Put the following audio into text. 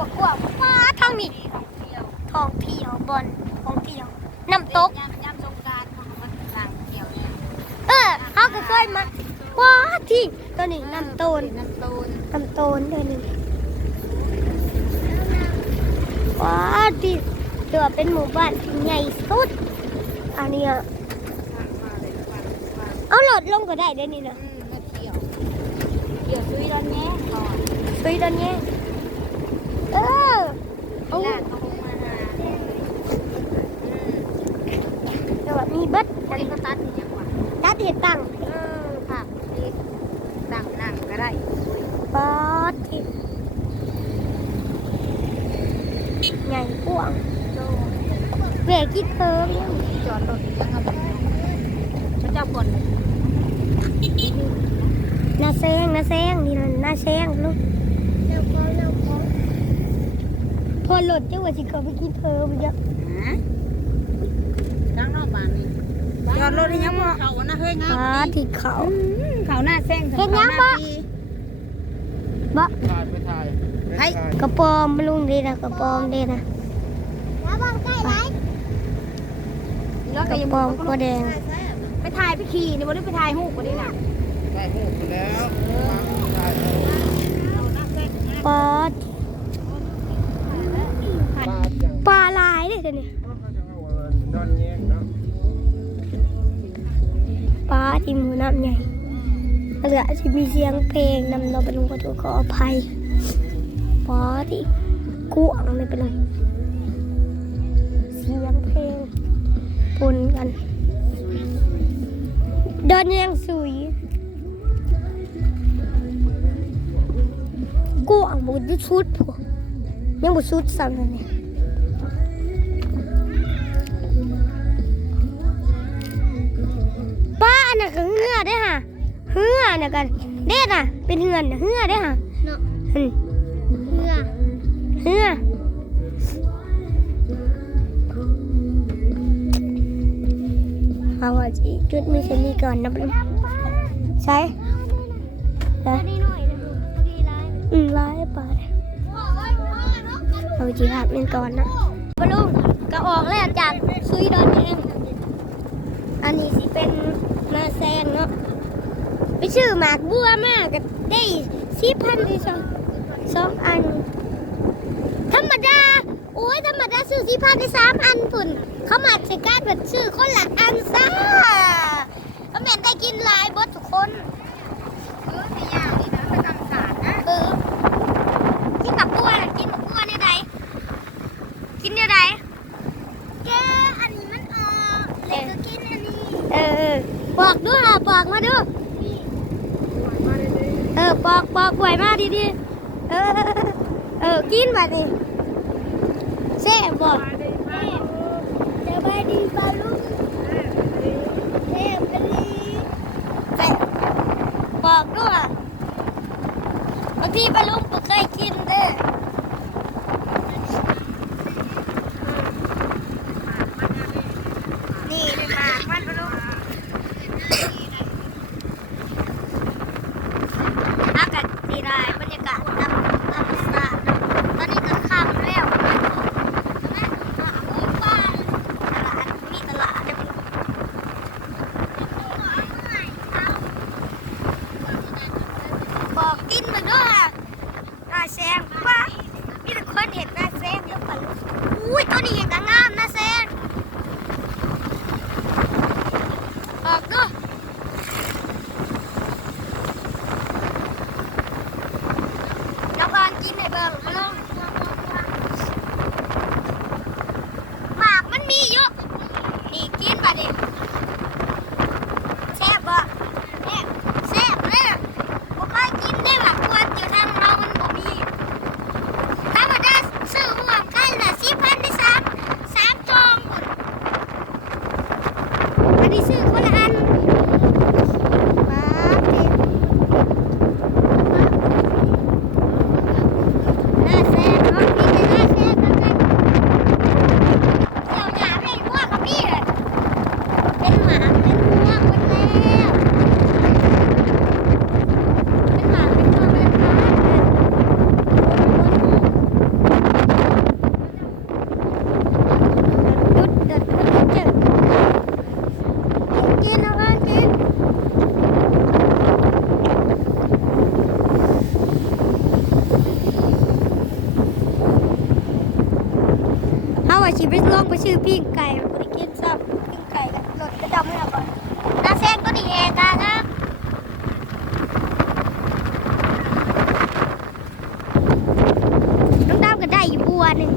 วกว่าป้าทางนี้ทองเที่ยวท่องเที่ยวบอนท่องเที่ยวน้ำตกยามยามสงการมันต่างเที่ยวเนี่ยเออเขาก็เคยมาว้าที่ตัวนี้น้ำโตนน้ำตูนน้ำโตนตัวนี้ว้าที่ตัวเป็นหมู่บ้านที่ใหญ่สุดอันนี้ยเอาหลดลงก็ได้เด้นี่นะมาเที่ยวเที่ยวซุยตอนแง่ก่อนสวยตอนนี้ออ เอาลาดเขาคงมาหาอืม แต่ว่ามี เบัดอันนี้เขาตัดอีกอย่างวะตัดเห็ดตังเออผักนี่ตั้งนั่งก็ได้ซุยปอดที่ใหญ่กว้างโตเวกิดเธอเนี่ยจอดรถยังเอาแบบนี้พระเจ้าก่อนเลยนาแซงนาแซงนี่นะนาแซงลูกพอหลดเจ้าว่าสิเขาไปกินเธอไปเยอะฮะข้างนอกบ้านนี่จอ ดรถได้ยังบ่เขานะเฮ้ยงามปอดดีที่เขาเขาหน้าแซงเฮ็ดหยังบ่บะถ่ายไปถ่ายไปถ่ายกระปอมลุงดีนะกระปอมดีนะแล้วกก็ระยังปอมก็แดงไปถ่ายไปขี่นี่บ่ได้ไปถ่ายหูปบ่ได้น่ะถ่ายรูปไปแล้วถ่ายเอาเขาหน้าแซงปอดปลาอย่างปลาลายเลยเดี๋ยวนี้เขาจะเอาดอนแยกเนาะ ปลาที่หมูน้ำใหญ่เหลือที่มีเสียงเพลงนำเราไปลงประตูขออภัยปลาที่กวางเลยไปลงเสียงเพลงปนกันเดินยังสุยกวางบุดชุดพวยังบุดชุดซ้ำเลยเนี่ยาอันน่ะก็เหือได้อค่ะเหือน่ะกันเด็ดน่ะ เป็นเหือนน่ะเหือได้อค่ะเนาะเหือเหือเอาว่าสิจุดมีเซนีก่อนนะลุงใช่แล้วอืมร้ายป่าดเอาจีหัดมันก่อนนะบลุงก็ออกแล้วจากซุยดอนเองอันนี้สิ เป็นมาแซงเนาะไปชื่อหมากบัวมากก็ได้สิพันได้สองสองอัน ธรรมดา โอ้ยธรรมดาซื้อสิพันได้สามอันผุ่น เขามาใช้การแบบชื่อคนละอันซะ ปอกปอกป่วยมาดีดีเออเออกินมาดิเซ่บอกเซ่สบายดีปาลูกเซ่ไปดีเซ่บอกด้วยบางทีปลาลูกก็เคยกินเด้อ ขี่ไปล่องไปชื่อพิ้งไก่บริกินซับพิ้งไก่กับรถก็จำไม่ได้ก่อนตาแซนก็ดีแอร์ตาครับน้องดำก็ได้อยู่บัวหนึ่ง